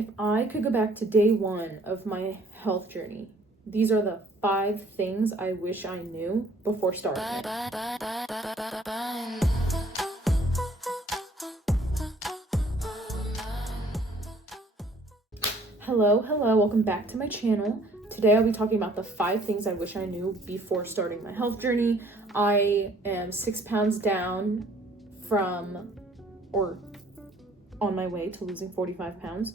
If I could go back to day one of my health journey, these are the 5 things I wish I knew before starting it. Hello, welcome back to my channel. Today I'll be talking about the 5 things I wish I knew before starting my health journey. I am 6 pounds down from, or on my way to losing 45 pounds.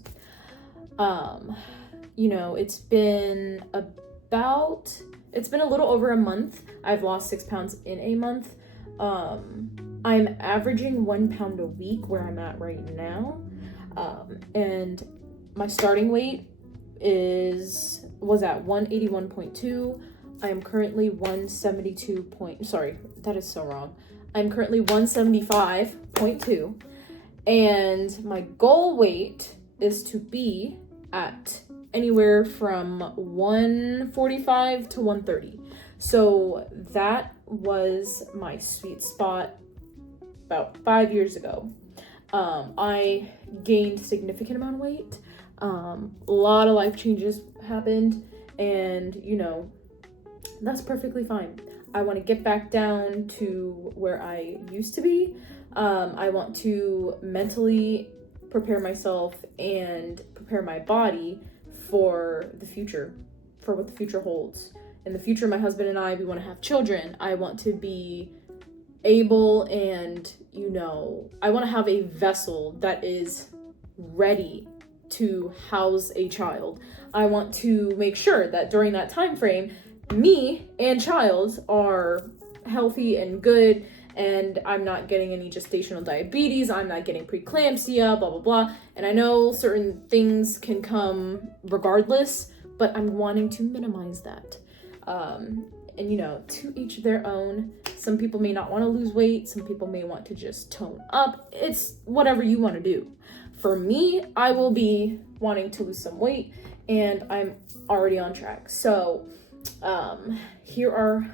It's been a little over a month. I've lost 6 pounds in a month. I'm averaging 1 pound a week where I'm at right now. And my starting weight was at 181.2. I am currently 172 sorry, that is so wrong. I'm currently 175.2. And my goal weight is to be at anywhere from 145 to 130. So that was my sweet spot about 5 years ago. I gained significant amount of weight. A lot of life changes happened, and that's perfectly fine. I want to get back down to where I used to be. I want to mentally prepare myself and prepare my body for the future, for what the future holds. In the future, my husband and we want to have children. I want to be able and, I want to have a vessel that is ready to house a child. I want to make sure that during that time frame, me and child are healthy and good, and I'm not getting any gestational diabetes, I'm not getting preeclampsia, blah, blah, blah. And I know certain things can come regardless, but I'm wanting to minimize that. To each their own. Some people may not want to lose weight. Some people may want to just tone up. It's whatever you want to do. For me, I will be wanting to lose some weight, and I'm already on track. So here are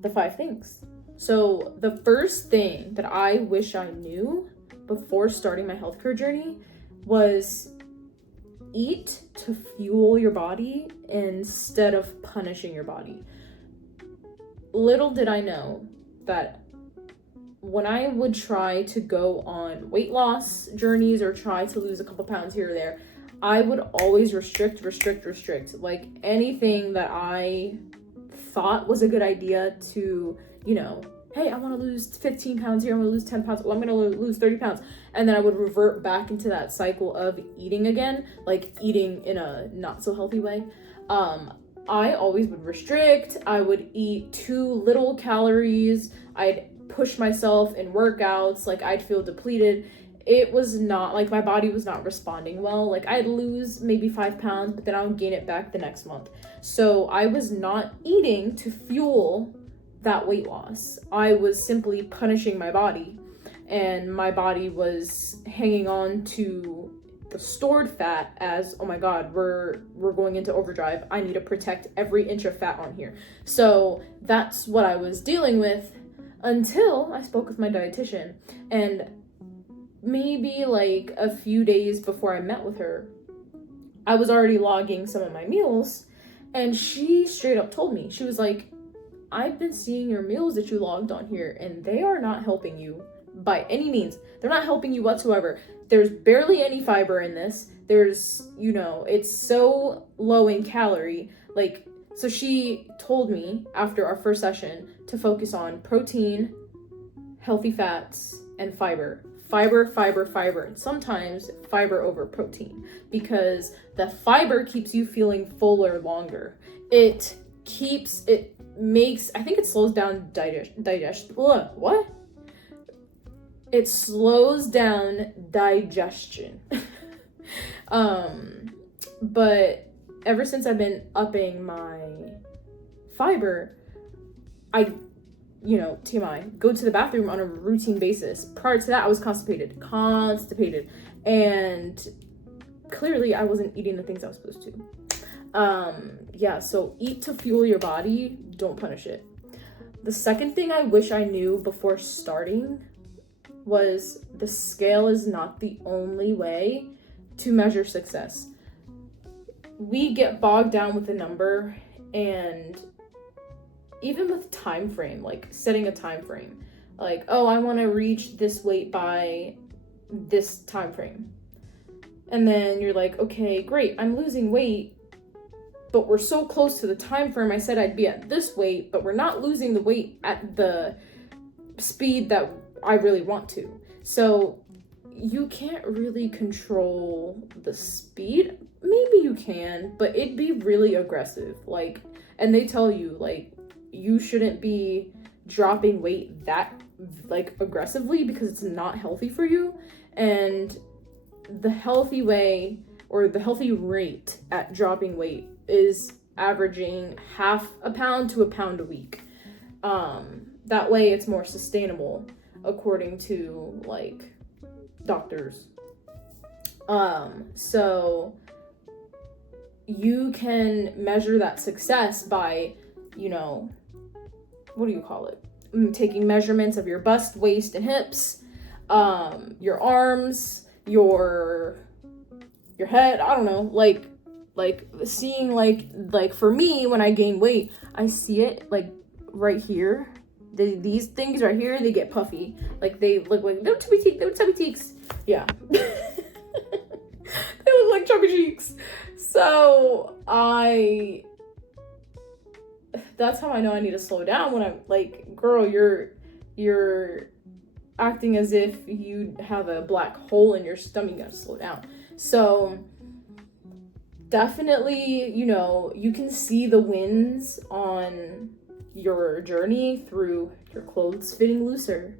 the 5 things. So the first thing that I wish I knew before starting my healthcare journey was eat to fuel your body instead of punishing your body. Little did I know that when I would try to go on weight loss journeys or try to lose a couple pounds here or there, I would always restrict. Like anything that I thought was a good idea to, hey, I want to lose 15 pounds here, I want to lose 10 pounds, well, I'm going to lose 30 pounds. And then I would revert back into that cycle of eating again, like eating in a not so healthy way. I always would restrict. I would eat too little calories. I'd push myself in workouts. Like I'd feel depleted. It was not like my body was not responding well. Like I'd lose maybe 5 pounds, but then I would gain it back the next month. So I was not eating to fuel that weight loss. I was simply punishing my body, and my body was hanging on to the stored fat as, oh my God, we're going into overdrive. I need to protect every inch of fat on here. So that's what I was dealing with until I spoke with my dietitian. And maybe like a few days before I met with her, I was already logging some of my meals, and she straight up told me, she was like, I've been seeing your meals that you logged on here, and they are not helping you by any means. They're not helping you whatsoever. There's barely any fiber in this. There's, it's so low in calorie. So she told me after our first session to focus on protein, healthy fats, and fiber. Fiber, and sometimes fiber over protein, because the fiber keeps you feeling fuller longer. I think it slows down what? It slows down digestion. But ever since I've been upping my fiber, I TMI, go to the bathroom on a routine basis. Prior to that, I was constipated, and clearly I wasn't eating the things I was supposed to. So eat to fuel your body, don't punish it. The second thing I wish I knew before starting was the scale is not the only way to measure success. We get bogged down with the number, and even with time frame, like setting a time frame, like, oh, I want to reach this weight by this time frame. And then you're like, okay, great, I'm losing weight, but we're so close to the time frame I said I'd be at this weight, but we're not losing the weight at the speed that I really want to. So you can't really control the speed. Maybe you can, but it'd be really aggressive. Like, and they tell you, like, you shouldn't be dropping weight that, like, aggressively, because it's not healthy for you. And the healthy way, or the healthy rate at dropping weight, is averaging half a pound to a pound a week. That way it's more sustainable, according to, like, doctors. So you can measure that success by, you know, what do you call it? Taking measurements of your bust, waist, and hips, your arms, your head. I don't know, like seeing, like for me, when I gain weight, I see it like right here. These things right here, they get puffy. Like, they look like little chubby cheeks. Yeah. They look like chubby cheeks. So that's how I know I need to slow down, when I'm like, girl, you're acting as if you have a black hole in your stomach. You gotta slow down. So definitely, you know, you can see the wins on your journey through your clothes fitting looser,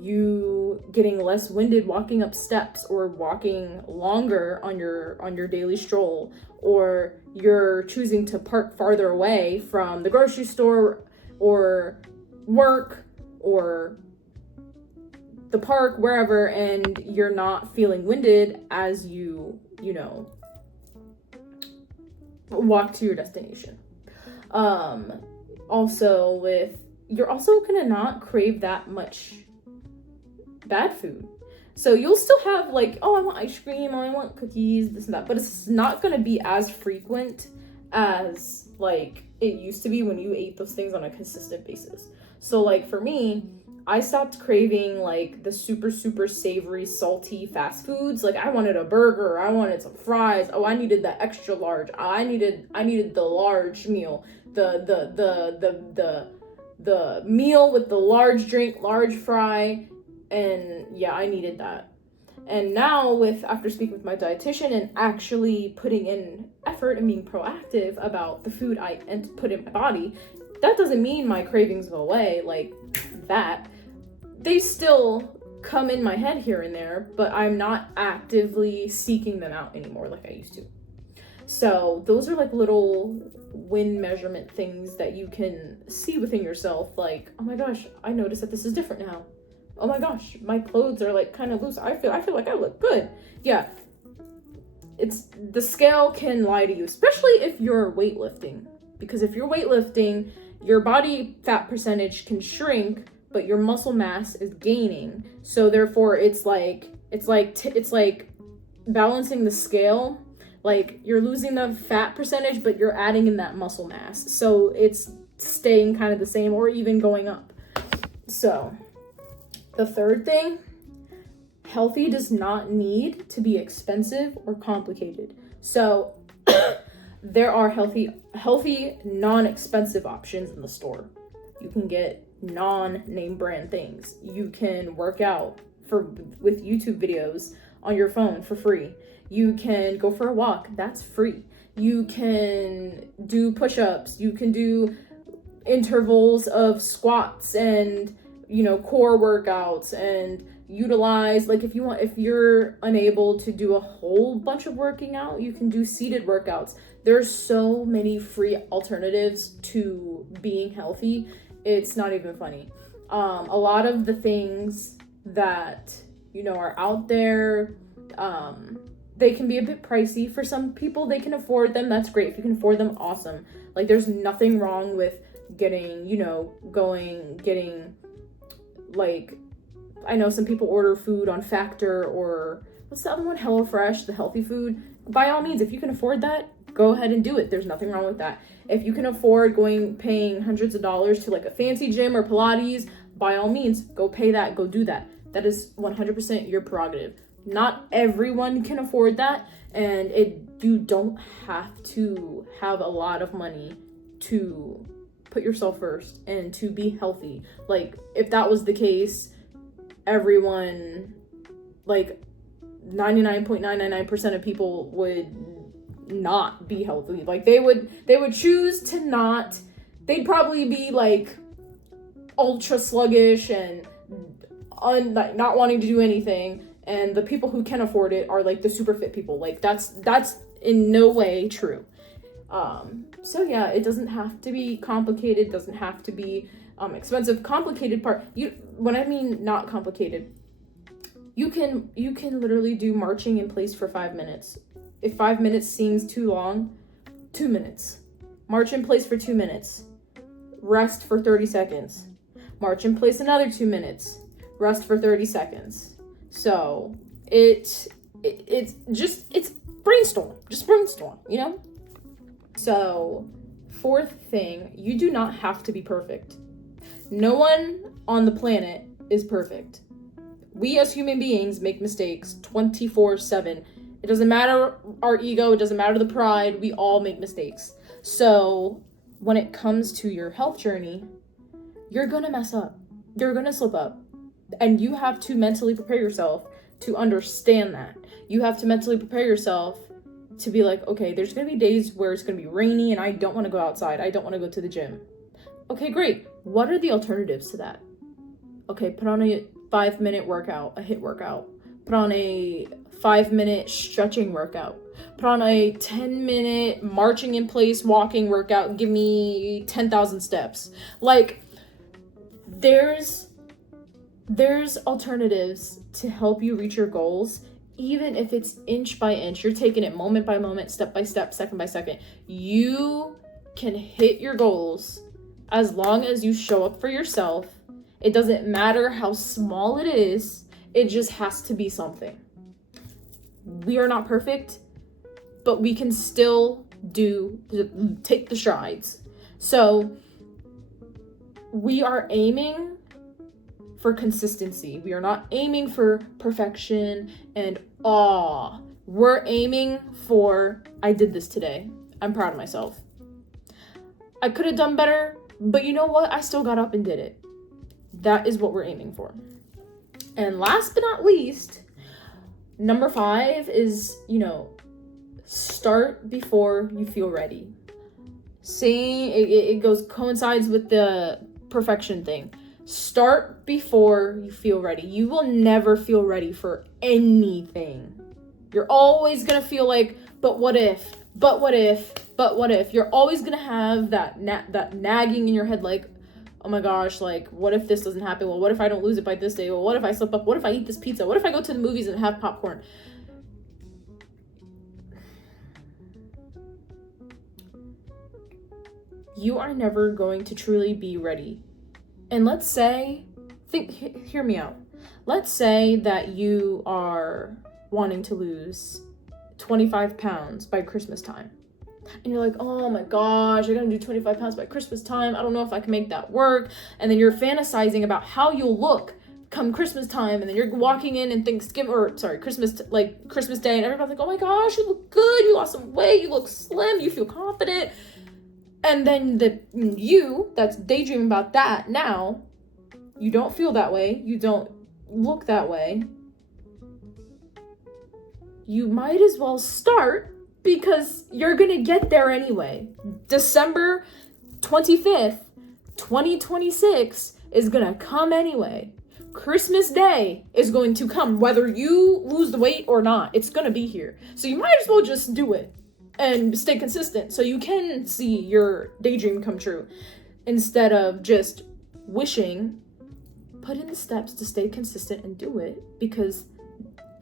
you getting less winded walking up steps, or walking longer on your daily stroll, or you're choosing to park farther away from the grocery store or work or the park, wherever, and you're not feeling winded as you know, walk to your destination. Also, you're also gonna not crave that much bad food. So you'll still have, like, oh, I want ice cream, oh, I want cookies, this and that, but it's not gonna be as frequent as, like, it used to be when you ate those things on a consistent basis. So, like, for me, I stopped craving, like, the super, super savory, salty fast foods. Like, I wanted a burger, I wanted some fries, oh, I needed the extra large, I needed the large meal, the meal with the large drink, large fry, and yeah, I needed that. And now, after speaking with my dietitian and actually putting in effort and being proactive about the food I put in my body, that doesn't mean my cravings go away like that. They still come in my head here and there, but I'm not actively seeking them out anymore like I used to. So those are like little win measurement things that you can see within yourself. Like, oh my gosh, I noticed that this is different now. Oh my gosh, my clothes are like kind of loose. I feel like I look good. Yeah. It's, the scale can lie to you, especially if you're weightlifting. Because if you're weightlifting, your body fat percentage can shrink, but your muscle mass is gaining. So therefore it's like balancing the scale. Like, you're losing the fat percentage, but you're adding in that muscle mass. So it's staying kind of the same, or even going up. So the third thing, healthy does not need to be expensive or complicated. So there are healthy, non-expensive options in the store. You can get non-name brand things. You can work out with YouTube videos on your phone for free. You can go for a walk, that's free. You can do push-ups, you can do intervals of squats and, you know, core workouts, and utilize, like, if you're unable to do a whole bunch of working out, you can do seated workouts. There's so many free alternatives to being healthy. It's not even funny. A lot of the things that, you know, are out there, they can be a bit pricey. For some people, they can afford them. That's great. If you can afford them, awesome. Like, there's nothing wrong with getting, like, I know some people order food on Factor or what's the other one? HelloFresh, the healthy food. By all means, if you can afford that, go ahead and do it. There's nothing wrong with that. If you can afford paying hundreds of dollars to like a fancy gym or Pilates, by all means, go pay that, go do that. That is 100% your prerogative. Not everyone can afford that, and you don't have to have a lot of money to put yourself first and to be healthy. Like, if that was the case, everyone, like 99.999% of people would not be healthy. Like, they would choose to not. They'd probably be like ultra sluggish and like not wanting to do anything. And the people who can afford it are like the super fit people. Like, that's in no way true. So yeah, it doesn't have to be complicated, doesn't have to be expensive. Complicated part, when I mean not complicated, you can literally do marching in place for 5 minutes. If 5 minutes seems too long, 2 minutes. March in place for 2 minutes. Rest for 30 seconds. March in place another 2 minutes. Rest for 30 seconds. So it's brainstorm. Just brainstorm, you know? So, fourth thing, you do not have to be perfect. No one on the planet is perfect. We as human beings make mistakes 24/7. It doesn't matter our ego, it doesn't matter the pride, we all make mistakes. So, when it comes to your health journey, you're gonna mess up. You're gonna slip up. And you have to mentally prepare yourself to understand that. You have to mentally prepare yourself to be like, okay, there's going to be days where it's going to be rainy and I don't want to go outside. I don't want to go to the gym. Okay, great. What are the alternatives to that? Okay, put on a 5-minute workout, a HIIT workout. Put on a 5-minute stretching workout. Put on a 10-minute marching in place, walking workout. Give me 10,000 steps. Like, there's alternatives to help you reach your goals. Even if it's inch by inch, you're taking it moment by moment, step by step, second by second. You can hit your goals as long as you show up for yourself. It doesn't matter how small it is. It just has to be something. We are not perfect, but we can still take the strides. So we are aiming for consistency. We are not aiming for perfection and awe. We're aiming for, I did this today. I'm proud of myself. I could have done better, but you know what? I still got up and did it. That is what we're aiming for. And last but not least, number 5 is, start before you feel ready. It coincides with the perfection thing. Start before you feel ready. You will never feel ready for anything. You're always gonna feel like, but what if? But what if? But what if? You're always gonna have that nagging in your head, like, oh my gosh, like, what if this doesn't happen? Well, what if I don't lose it by this day? Well, what if I slip up? What if I eat this pizza? What if I go to the movies and have popcorn? You are never going to truly be ready. And let's say, hear me out. Let's say that you are wanting to lose 25 pounds by Christmas time. And you're like, oh my gosh, I gotta do 25 pounds by Christmas time. I don't know if I can make that work. And then you're fantasizing about how you'll look come Christmas time. And then you're walking in and Christmas Day. And everybody's like, oh my gosh, you look good. You lost some weight. You look slim. You feel confident. And then you that's daydreaming about that now, you don't feel that way. You don't look that way. You might as well start, because you're going to get there anyway. December 25th, 2026 is going to come anyway. Christmas Day is going to come, whether you lose the weight or not. It's going to be here. So you might as well just do it and stay consistent so you can see your daydream come true. Instead of just wishing, put in the steps to stay consistent and do it, because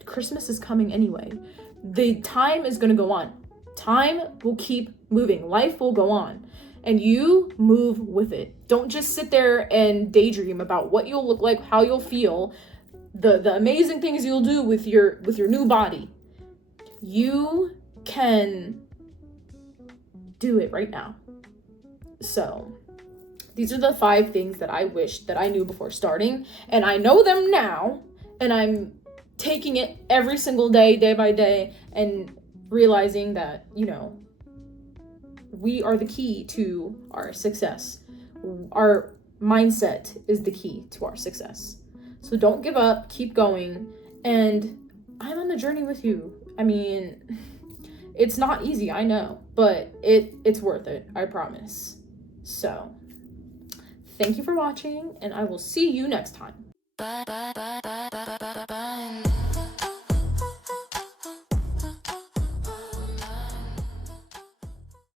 Christmas is coming anyway. The time is going to go on. Time will keep moving. Life will go on. And you move with it. Don't just sit there and daydream about what you'll look like, how you'll feel. the amazing things you'll do with your new body. You can do it right now. So these are the 5 things that I wish that I knew before starting, and I know them now, and I'm taking it every single day, day by day, and realizing that, you know, we are the key to our success. Our mindset is the key to our success. So don't give up, keep going, and I'm on the journey with you. I mean, it's not easy, I know, but it's worth it, I promise. So, thank you for watching, and I will see you next time.